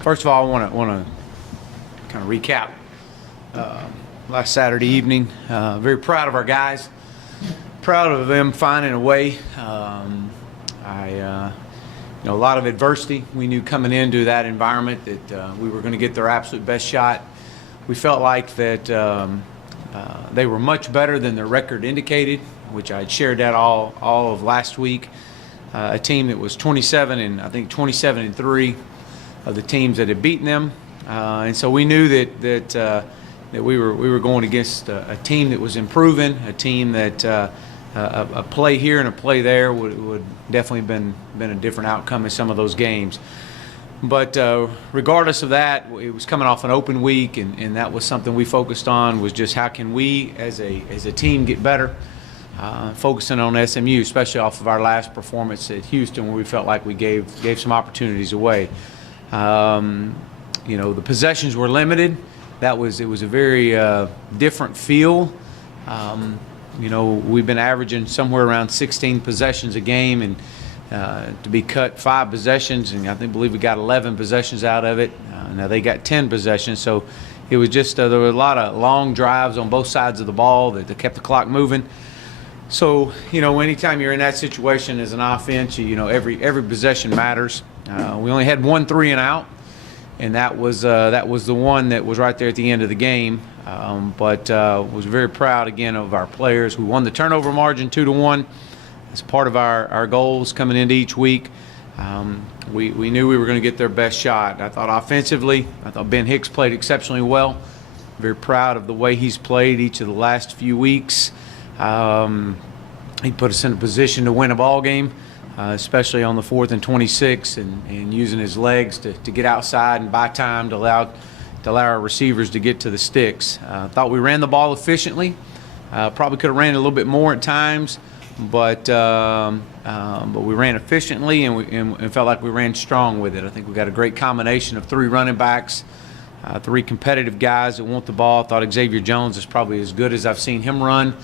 First of all, I want to kind of recap last Saturday evening. Very proud of our guys. Proud of them finding a way. A lot of adversity. We knew coming into that environment that we were going to get their absolute best shot. We felt like that they were much better than their record indicated, which I had shared that all of last week. A team that was 27-3 of the teams that had beaten them, and so we knew that we were going against a team that was improving, a team that a play here and a play there would definitely been a different outcome in some of those games. But regardless of that, it was coming off an open week, and that was something we focused on, was just how can we as a team get better. Focusing on SMU, especially off of our last performance at Houston, where we felt like we gave some opportunities away. The possessions were limited. It was a very different feel. We've been averaging somewhere around 16 possessions a game, and to be cut 5 possessions, and I believe we got 11 possessions out of it. Now they got 10 possessions, so it was just there were a lot of long drives on both sides of the ball that kept the clock moving. So, anytime you're in that situation as an offense, every possession matters. We only had 1 3 and out, and that was the one that was right there at the end of the game. But was very proud again of our players. We won the turnover margin 2-1. It's part of our goals coming into each week. We knew we were going to get their best shot. I thought offensively, Ben Hicks played exceptionally well. Very proud of the way he's played each of the last few weeks. He put us in a position to win a ball game, especially on the 4th and 26, and using his legs to get outside and buy time to allow our receivers to get to the sticks. Thought we ran the ball efficiently. Probably could have ran a little bit more at times, but we ran efficiently, and felt like we ran strong with it. I think we got a great combination of 3 running backs, 3 competitive guys that want the ball. I thought Xavier Jones is probably as good as I've seen him run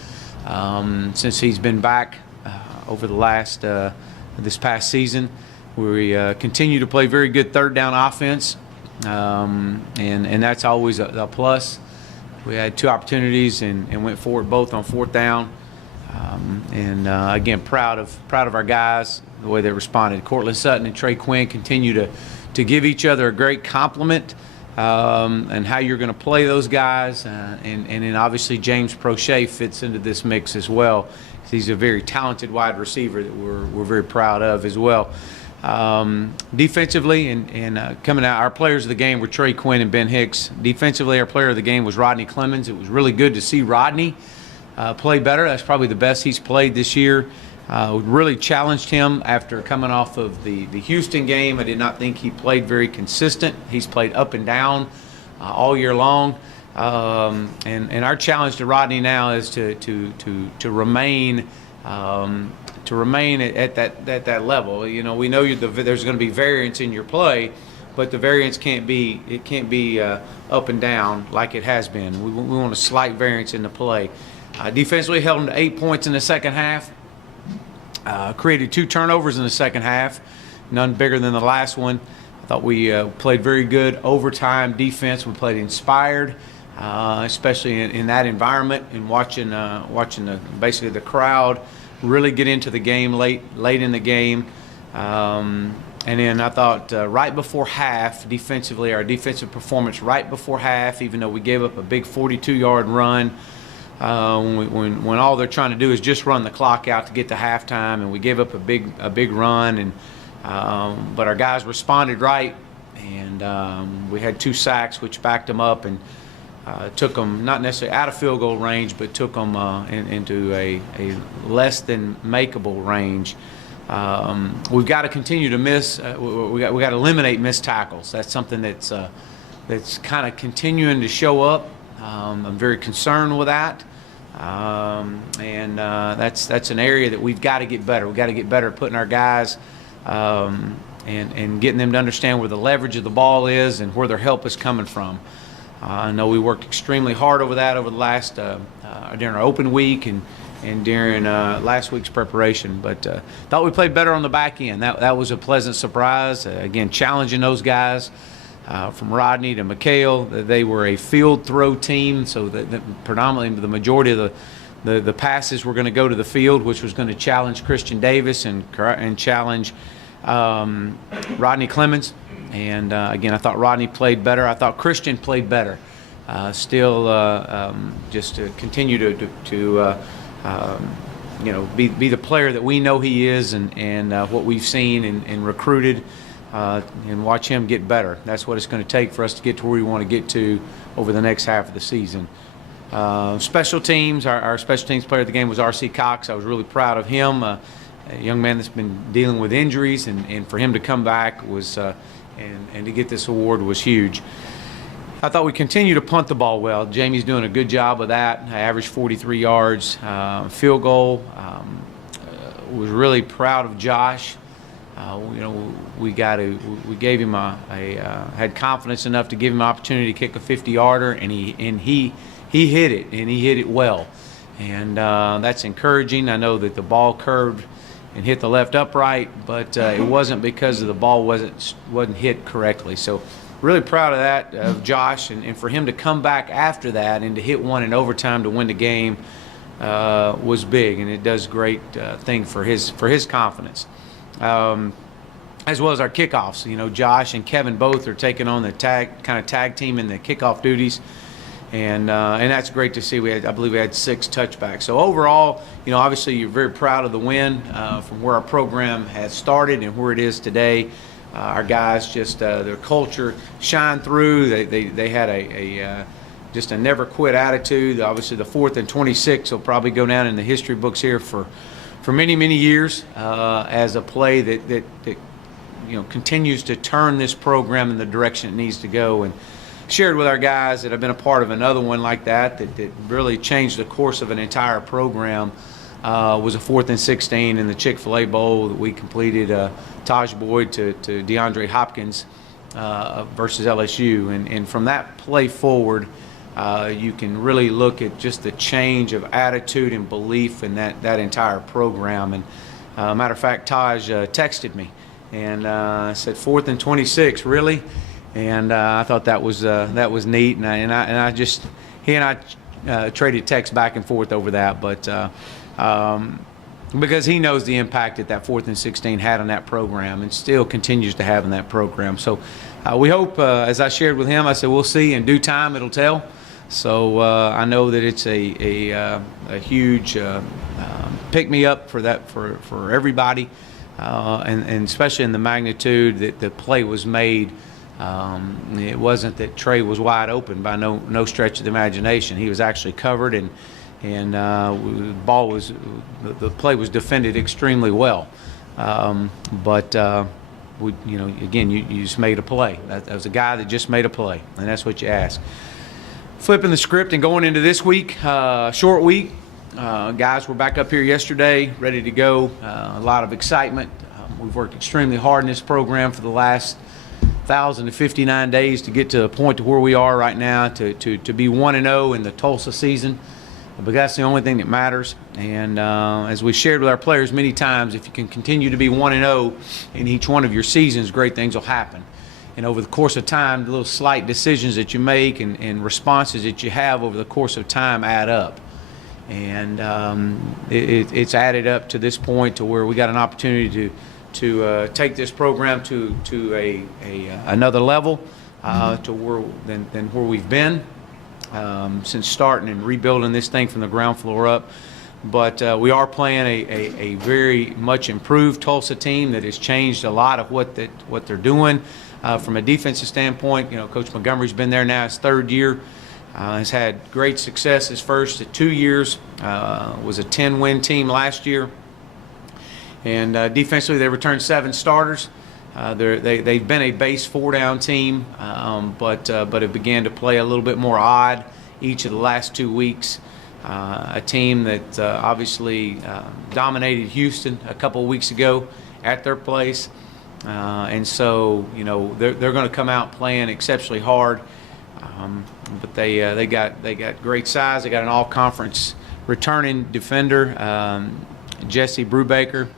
since he's been back over the last this past season. We continue to play very good third down offense, and that's always a plus. We had 2 opportunities and went for it both on 4th down. Again, proud of our guys, the way they responded. Cortland Sutton and Trey Quinn continue to give each other a great compliment, and how you're going to play those guys, and then obviously James Prochet fits into this mix as well. He's a very talented wide receiver that we're very proud of as well. Defensively and coming out, our players of the game were Trey Quinn and Ben Hicks. Defensively, our player of the game was Rodney Clemens. It was really good to see Rodney play better. That's probably the best he's played this year. Really challenged him after coming off of the Houston game. I did not think he played very consistent. He's played up and down all year long. And our challenge to Rodney now is to remain at that level. We know there's going to be variance in your play, but the variance can't be up and down like it has been. We want a slight variance in the play. Defensively held them to 8 points in the second half. Created 2 turnovers in the second half, none bigger than the last one. I thought we played very good overtime defense. We played inspired, especially in that environment, and watching basically the crowd really get into the game late in the game. And then I thought right before half, defensively, our defensive performance right before half, even though we gave up a big 42-yard run, when all they're trying to do is just run the clock out to get to halftime, and we gave up a big run, and but our guys responded right, and we had 2 sacks, which backed them up and took them not necessarily out of field goal range, but took them into a less than makeable range. We've got to continue to miss. We got to eliminate missed tackles. That's something that's kind of continuing to show up. I'm very concerned with that, and that's an area that we've got to get better. We've got to get better at putting our guys and getting them to understand where the leverage of the ball is and where their help is coming from. I know we worked extremely hard over that over the last during our open week and during last week's preparation, but thought we played better on the back end. That was a pleasant surprise. Again, challenging those guys. from Rodney to McHale. They were a field throw team, so predominantly the majority of the passes were going to go to the field, which was going to challenge Christian Davis and challenge Rodney Clemens. And again, I thought Rodney played better. I thought Christian played better. Just to continue to be the player that we know he is, and what we've seen and recruited, and watch him get better. That's what it's going to take for us to get to where we want to get to over the next half of the season. Special teams, our special teams player of the game was R.C. Cox. I was really proud of him, a young man that's been dealing with injuries, and for him to come back was and to get this award was huge. I thought we continued to punt the ball well. Jamie's doing a good job of that. I averaged 43 yards. Field goal, was really proud of Josh. We gave him had confidence enough to give him an opportunity to kick a 50-yarder, and he hit it, and he hit it well. And that's encouraging. I know that the ball curved and hit the left upright, but it wasn't because the ball wasn't hit correctly. So really proud of that, of Josh, and for him to come back after that and to hit one in overtime to win the game was big, and it does great thing for his confidence. As well as our kickoffs. Josh and Kevin both are taking on the tag team in the kickoff duties. And that's great to see. I believe we had 6 touchbacks. So overall, obviously you're very proud of the win from where our program has started and where it is today. Our guys just their culture shined through. They had just a never quit attitude. Obviously the 4th and 26 will probably go down in the history books here for many years as a play that continues to turn this program in the direction it needs to go. And shared with our guys that have been a part of another one like that really changed the course of an entire program. Was a 4th and 16 in the Chick-fil-A Bowl that we completed. Taj Boyd to DeAndre Hopkins versus LSU, and from that play forward, you can really look at just the change of attitude and belief in that entire program. And matter of fact, Taj texted me and said 4th and 26, really. And I thought that was neat, and he and I traded texts back and forth over that, but because he knows the impact that 4th and 16 had on that program and still continues to have in that program. So we hope, as I shared with him, I said we'll see in due time, it'll tell. So I know that it's a huge pick me up for that for everybody, and especially in the magnitude that the play was made. It wasn't that Trey was wide open by no stretch of the imagination. He was actually covered, and the play was defended extremely well. Again, you just made a play. That was a guy that just made a play, and that's what you ask. Flipping the script and going into this week, short week. Guys were back up here yesterday, ready to go. A lot of excitement. We've worked extremely hard in this program for the last 1,059 days to get to a point to where we are right now, to be 1-0 in the Tulsa season. But that's the only thing that matters. And as we shared with our players many times, if you can continue to be 1-0 in each one of your seasons, great things will happen. And over the course of time, the little slight decisions that you make and responses that you have over the course of time add up. And it's added up to this point to where we got an opportunity to take this program to another level, to where we've been since starting and rebuilding this thing from the ground floor up. But we are playing a very much improved Tulsa team that has changed a lot of what they're doing from a defensive standpoint. Coach Montgomery's been there now his 3rd year. Has had great success his first 2 years. Was a 10-win team last year. And defensively, they returned 7 starters. They've been a base 4-down team, but it began to play a little bit more odd each of the last 2 weeks. A team that obviously dominated Houston a couple of weeks ago at their place. And so, they're going to come out playing exceptionally hard. But they got great size. They got an all-conference returning defender, Jesse Brubaker,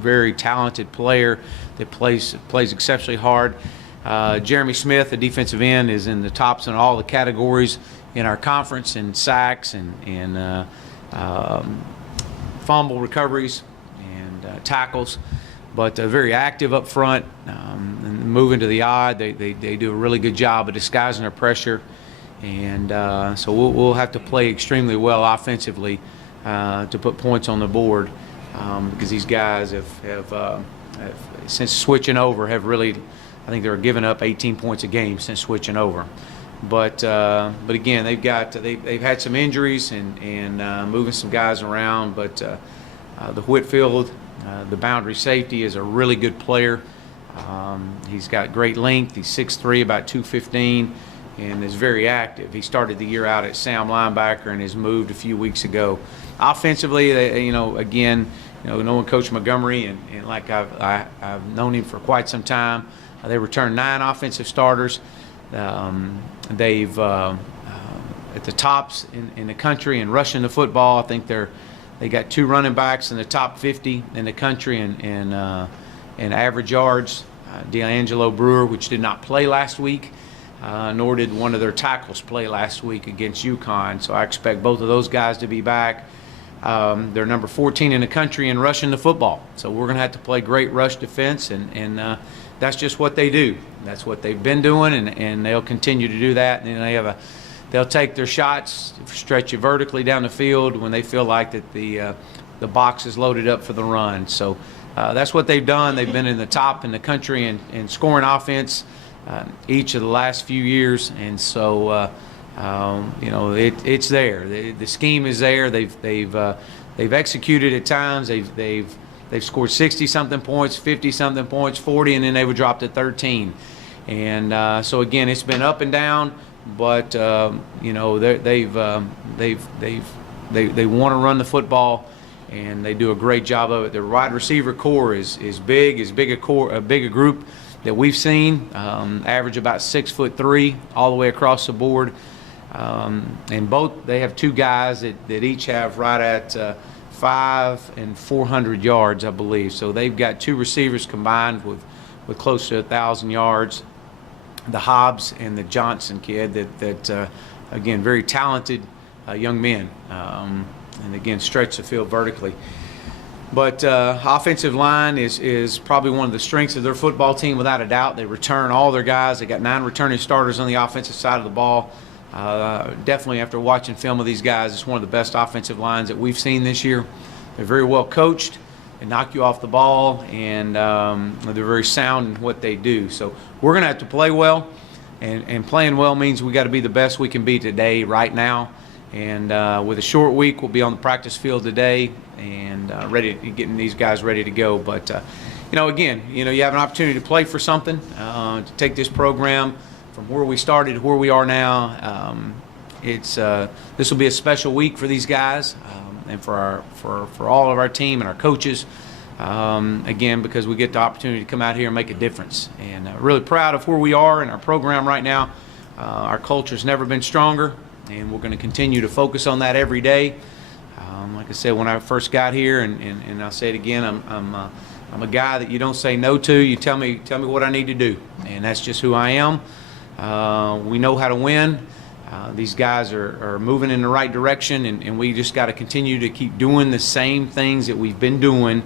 very talented player that plays exceptionally hard. Jeremy Smith, the defensive end, is in the tops in all the categories in our conference, in sacks and fumble recoveries and tackles. But very active up front, and moving to the odd. They do a really good job of disguising their pressure. And so we'll have to play extremely well offensively to put points on the board, because these guys have since switching over, have really, I think they're giving up 18 points a game since switching over. But again, they've had some injuries and moving some guys around. But the Whitfield, the boundary safety, is a really good player. He's got great length. He's 6'3", about 215, and is very active. He started the year out at Sam linebacker and has moved a few weeks ago. Offensively, again, knowing Coach Montgomery and like I've known him for quite some time, they returned 9 offensive starters. They've at the tops in the country in rushing the football. I think they got 2 running backs in the top 50 in the country in average yards. D'Angelo Brewer, which did not play last week, nor did one of their tackles play last week against UConn. So I expect both of those guys to be back. They're number 14 in the country in rushing the football. So we're going to have to play great rush defense, and that's just what they do. That's what they've been doing, and they'll continue to do that. And they'll take their shots, stretch you vertically down the field when they feel like that the box is loaded up for the run. So that's what they've done. They've been in the top in the country in scoring offense each of the last few years, and so it's there. The scheme is there. They've executed at times. They've scored 60-something points, 50-something points, 40, and then they would drop to 13. And so again, it's been up and down, but they want to run the football, and they do a great job of it. Their wide receiver core is big, a bigger group that we've seen. Average about 6'3" all the way across the board. And they have 2 guys that each have right at 500 and 400 yards, I believe. So they've got 2 receivers combined with close to 1,000 yards. The Hobbs and the Johnson kid that again, very talented young men, and again, stretch the field vertically. But offensive line is probably one of the strengths of their football team, without a doubt. They return all their guys. They got 9 returning starters on the offensive side of the ball. Definitely, after watching film of these guys, it's one of the best offensive lines that we've seen this year. They're very well coached. They knock you off the ball, and they're very sound in what they do. So we're going to have to play well, and playing well means we got to be the best we can be today, right now. And with a short week, we'll be on the practice field today and getting these guys ready to go. But again, you have an opportunity to play for something, to take this program from where we started to where we are now. This will be a special week for these guys, and for all of our team and our coaches. Again, because we get the opportunity to come out here and make a difference. And really proud of where we are in our program right now. Our culture's never been stronger, and we're going to continue to focus on that every day. Like I said, when I first got here, and I'll say it again, I'm a guy that you don't say no to. You tell me what I need to do, and that's just who I am. We know how to win. These guys are moving in the right direction, and we just got to continue to keep doing the same things that we've been doing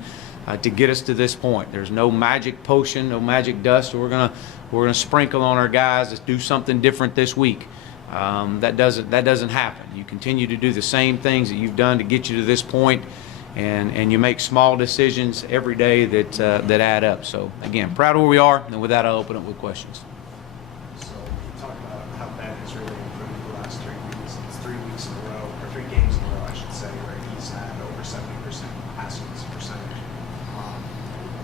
to get us to this point. There's no magic potion, no magic dust. We're gonna sprinkle on our guys to do something different this week. That doesn't happen. You continue to do the same things that you've done to get you to this point, and you make small decisions every day that add up. So again, proud of where we are, and with that, I'll open up with questions. So you talk about how Ben has really improved the last 3 weeks. It's 3 weeks in a row, or 3 games in a row, I should say, where he's had over 70% passing percentage.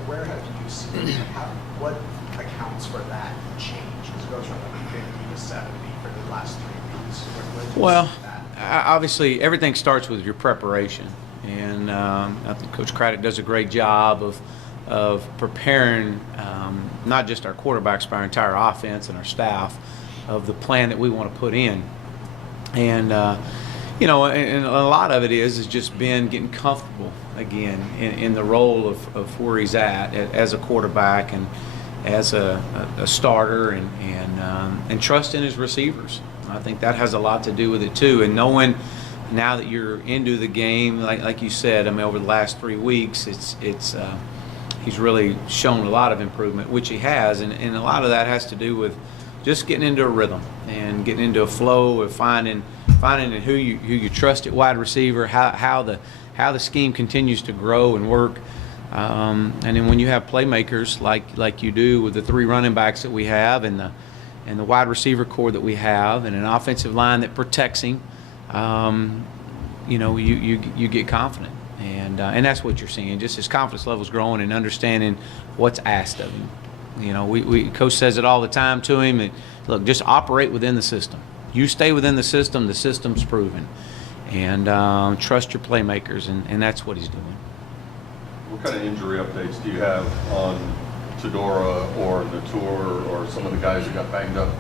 Where have you seen, what accounts for that change? Because it goes from 50 to 70 for the last 3 weeks. Well, obviously, everything starts with your preparation, and I think Coach Craddock does a great job of preparing not just our quarterbacks, but our entire offense and our staff of the plan that we want to put in. And and a lot of it is just Ben getting comfortable again in the role of where he's at as a quarterback, as a starter, and trust in his receivers. I think that has a lot to do with it too. And knowing now that you're into the game, like you said, I mean, over the last 3 weeks, he's really shown a lot of improvement, which he has, and a lot of that has to do with just getting into a rhythm and getting into a flow of finding who you trust at wide receiver, how the scheme continues to grow and work. And then when you have playmakers like you do with the 3 running backs that we have, and the wide receiver core that we have, and an offensive line that protects him, you get confident, and that's what you're seeing. Just his confidence level's growing and understanding what's asked of him. Coach says it all the time to him. Look, just operate within the system. You stay within the system. The system's proven, and trust your playmakers, and that's what he's doing. What kind of injury updates do you have on Tedora or Natur or some of the guys that got banged up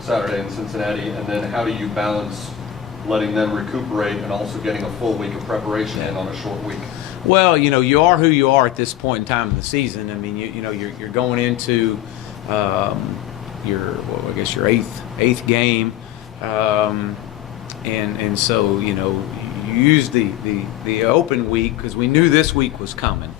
Saturday in Cincinnati? And then how do you balance letting them recuperate and also getting a full week of preparation in on a short week? Well, you are who you are at this point in time in the season. I mean, you're going into your eighth game, and so you use the open week because we knew this week was coming.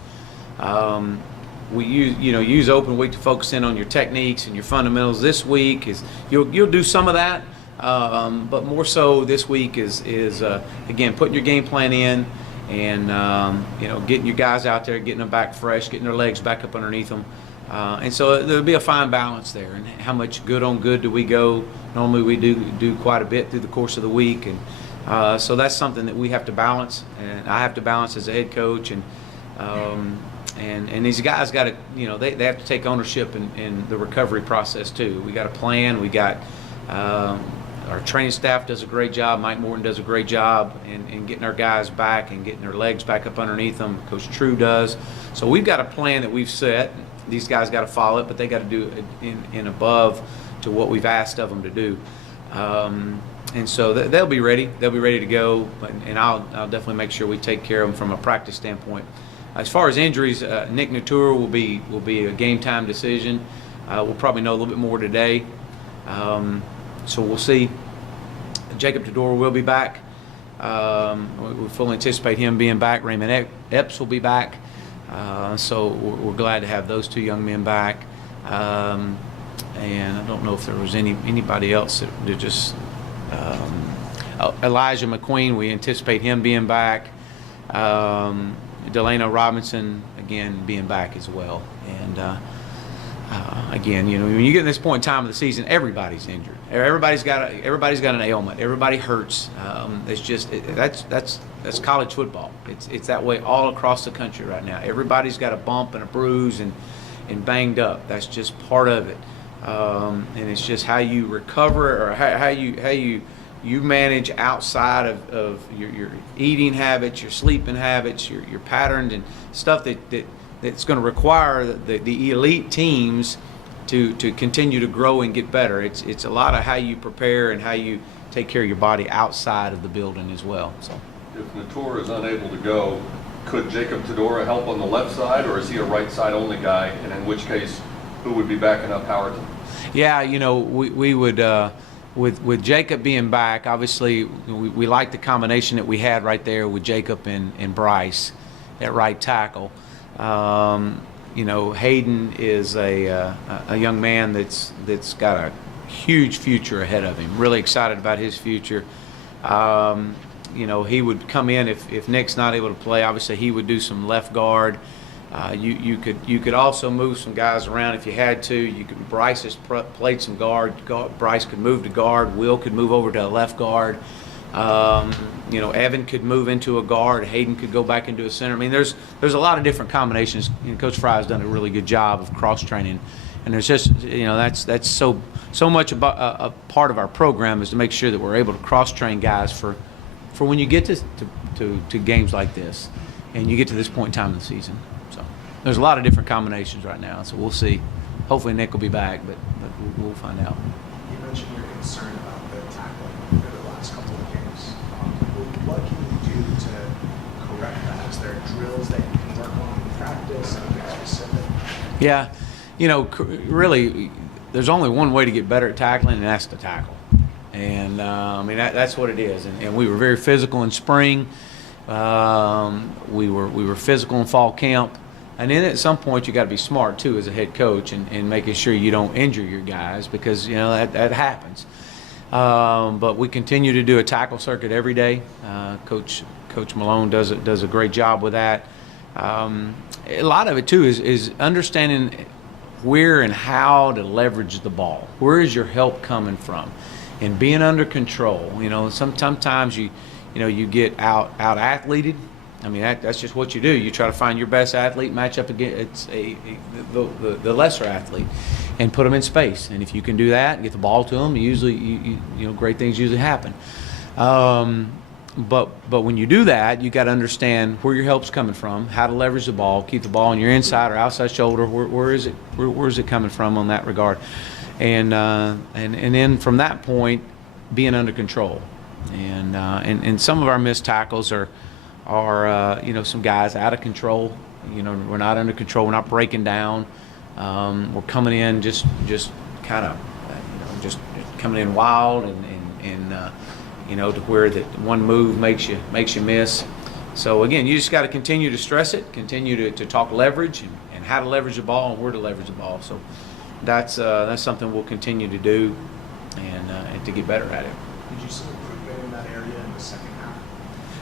We use open week to focus in on your techniques and your fundamentals. This week is you'll do some of that, but more so this week is again putting your game plan in, and getting your guys out there, getting them back fresh, getting their legs back up underneath them. And so there'll be a fine balance there. And how much good on good do we go? Normally we do quite a bit through the course of the week, and so that's something that we have to balance, and I have to balance as a head coach. And these guys got to, they have to take ownership in the recovery process too. We got a plan. We got our training staff does a great job. Mike Morton does a great job in getting our guys back and getting their legs back up underneath them. Coach True does. So we've got a plan that we've set. These guys got to follow it, but they got to do it in above to what we've asked of them to do. And so they'll be ready. They'll be ready to go. And I'll definitely make sure we take care of them from a practice standpoint. As far as injuries, Nick Natur will be a game time decision. We'll probably know a little bit more today. So we'll see. Jacob Tedora will be back. We fully anticipate him being back. Raymond Epps will be back. So we're glad to have those 2 young men back. And I don't know if there was anybody else that just Elijah McQueen. We anticipate him being back. Delano Robinson again being back as well. And again, when you get to this point in time of the season, everybody's injured. Everybody's got an ailment. Everybody hurts. It's just that's college football. It's that way all across the country right now. Everybody's got a bump and a bruise and banged up. That's just part of it. And it's just how you recover, or how you manage outside of your eating habits, your sleeping habits, your patterns and stuff that's going to require the elite teams to continue to grow and get better. It's a lot of how you prepare and how you take care of your body outside of the building as well. So, if Natur is unable to go, could Jacob Tedora help on the left side, or is he a right side only guy? And in which case, who would be backing up Howerton? Yeah, we would. With Jacob being back, obviously we like the combination that we had right there with Jacob and Bryce at right tackle. Hayden is a young man that's got a huge future ahead of him. Really excited about his future. He would come in if Nick's not able to play. Obviously, he would do some left guard. You could also move some guys around if you had to. Bryce has played some guard. Bryce could move to guard. Will could move over to a left guard. Evan could move into a guard. Hayden could go back into a center. I mean, there's a lot of different combinations. Coach Fry has done a really good job of cross training, and there's just that's so much about a part of our program is to make sure that we're able to cross train guys for when you get to games like this, and you get to this point in time in the season. So there's a lot of different combinations right now. So we'll see. Hopefully Nick will be back, but we'll find out. You mentioned your concern about the tackling over the last couple of games. What can you do to correct that? Is there drills that you can work on in practice, something specific? Yeah, really, there's only one way to get better at tackling, and that's to tackle. And I mean, that's what it is. And we were very physical in spring. We were physical in fall camp. And then at some point, you got to be smart too as a head coach, and making sure you don't injure your guys, because that happens. But we continue to do a tackle circuit every day. Coach Malone does a great job with that. A lot of it too is understanding where and how to leverage the ball. Where is your help coming from, and being under control. Sometimes you get out athleted. I mean, that's just what you do. You try to find your best athlete, match up against the lesser athlete, and put them in space. And if you can do that and get the ball to them, usually great things usually happen. But when you do that, you got to understand where your help's coming from, how to leverage the ball, keep the ball on your inside or outside shoulder. Where is it coming from on that regard, and then from that point, being under control. And some of our missed tackles are some guys out of control. We're not under control. We're not breaking down. We're coming in just kind of just coming in wild and to where that one move makes you miss. So again, you just got to continue to stress it, continue to talk leverage and how to leverage the ball and where to leverage the ball. So that's something we'll continue to do and to get better at it. Did you see improvement in that area in the second half?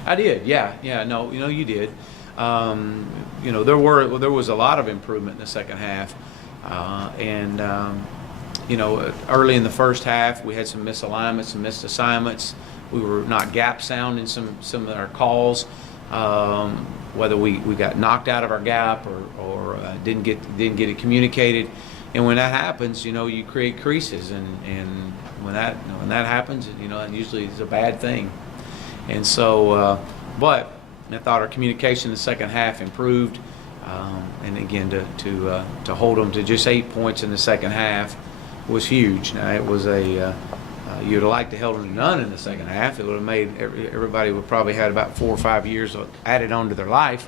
I did, yeah. No, you did. There was a lot of improvement in the second half, early in the first half we had some misalignments, some missed assignments. We were not gap sound in some of our calls, whether we got knocked out of our gap or didn't get it communicated. And when that happens, you create creases, and when that happens, and usually it's a bad thing. And so, but I thought our communication in the second half improved, and again to hold them to just 8 points in the second half was huge. Now it was you'd have liked to held them to none in the second half. It would have made everybody would probably had about 4 or 5 years added on to their life.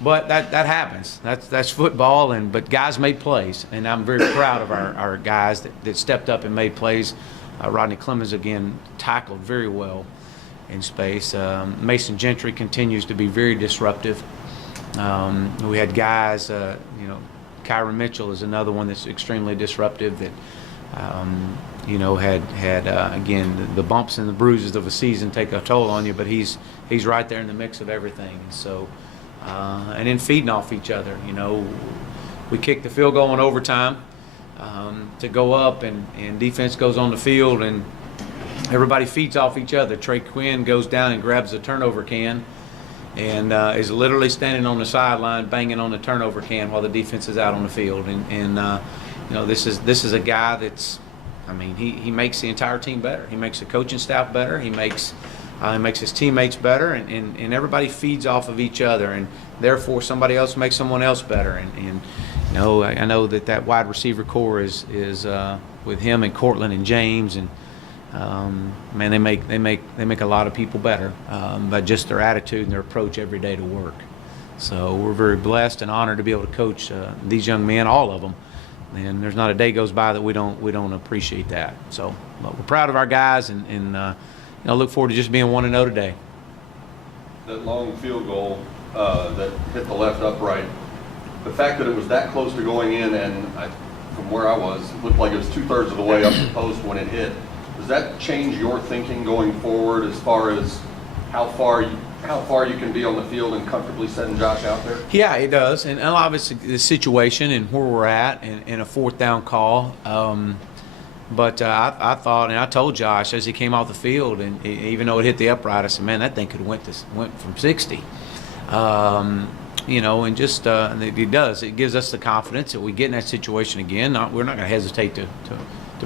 But that happens. That's football, but guys made plays, and I'm very proud of our guys that stepped up and made plays. Rodney Clemens again tackled very well in space. Mason Gentry continues to be very disruptive. We had guys, Kyron Mitchell is another one that's extremely disruptive that, had again, the bumps and the bruises of a season take a toll on you, but he's right there in the mix of everything. So, and then feeding off each other. We kicked the field goal in overtime to go up, and defense goes on the field, and everybody feeds off each other. Trey Quinn goes down and grabs the turnover can and is literally standing on the sideline banging on the turnover can while the defense is out on the field. This is a guy that's, he makes the entire team better. He makes the coaching staff better. He makes his teammates better, and everybody feeds off of each other, and therefore somebody else makes someone else better. I know that wide receiver core is with him and Cortland and James, and they make a lot of people better by just their attitude and their approach every day to work. So we're very blessed and honored to be able to coach these young men, all of them. And there's not a day goes by that we don't appreciate that. So but we're proud of our guys, and look forward to just being 1-0 today. That long field goal that hit the left upright, the fact that it was that close to going in, and from where I was, it looked like it was 2/3 of the way up the post when it hit. Does that change your thinking going forward as far as how far you can be on the field and comfortably setting Josh out there? Yeah, it does, and a lot of it's the situation and where we're at in a fourth down call. But I thought, and I told Josh as he came off the field, and even though it hit the upright, I said, "Man, that thing could have went from 60." And just it does. It gives us the confidence that we get in that situation again. We're not going to hesitate to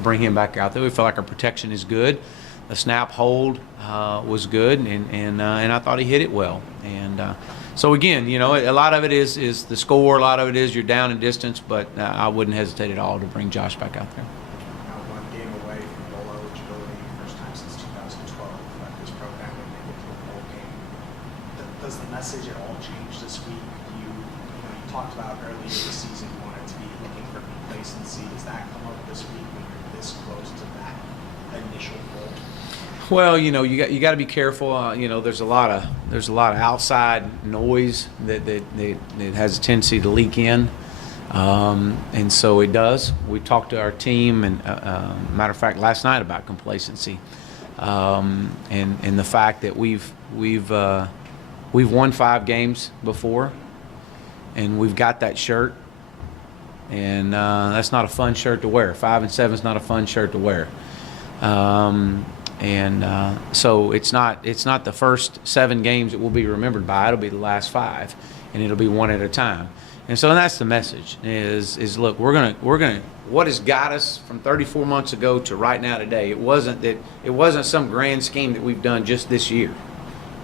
bring him back out there. We feel like our protection is good. The snap hold was good, and I thought he hit it well. And so again, a lot of it is the score. A lot of it is you're down in distance, but I wouldn't hesitate at all to bring Josh back out there. Now 1 game away from bowl eligibility, first time since 2012 that this program would make it to a bowl game. Does the message at all change this week? You talked about earlier this season you wanted to be looking for complacency? Does that come up this week when you're this close to that initial goal? Well, you got to be careful. There's a lot of outside noise that has a tendency to leak in, and so it does. We talked to our team, and matter of fact, last night about complacency, and the fact that we've won 5 games before, and we've got that shirt, and that's not a fun shirt to wear. 5-7 is not a fun shirt to wear. So it's not the first 7 games that we'll be remembered by. It'll be the last 5, and it'll be one at a time. And so that's the message: is look, we're gonna what has got us from 34 months ago to right now today. It wasn't some grand scheme that we've done just this year.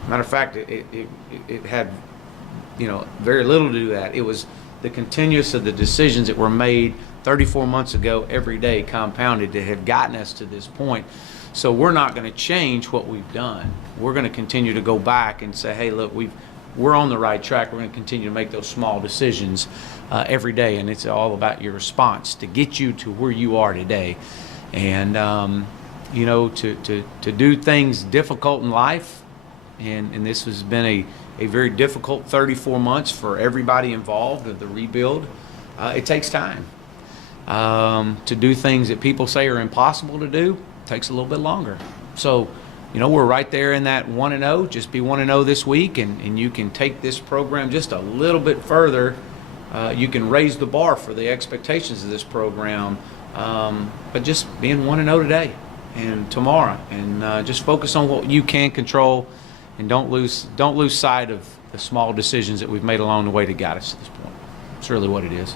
Matter of fact, it had very little to do with that. It was the continuous of the decisions that were made 34 months ago every day compounded that have gotten us to this point. So we're not going to change what we've done. We're going to continue to go back and say, hey, look, we're on the right track. We're going to continue to make those small decisions every day, and it's all about your response to get you to where you are today. And to do things difficult in life, and this has been a very difficult 34 months for everybody involved of the rebuild. It takes time. To do things that people say are impossible to do takes a little bit longer. So, we're right there in that 1-0. Just be 1-0 this week, and you can take this program just a little bit further. You can raise the bar for the expectations of this program, but just being 1-0 today and tomorrow, and just focus on what you can control, and don't lose sight of the small decisions that we've made along the way that got us to this point. It's really what it is.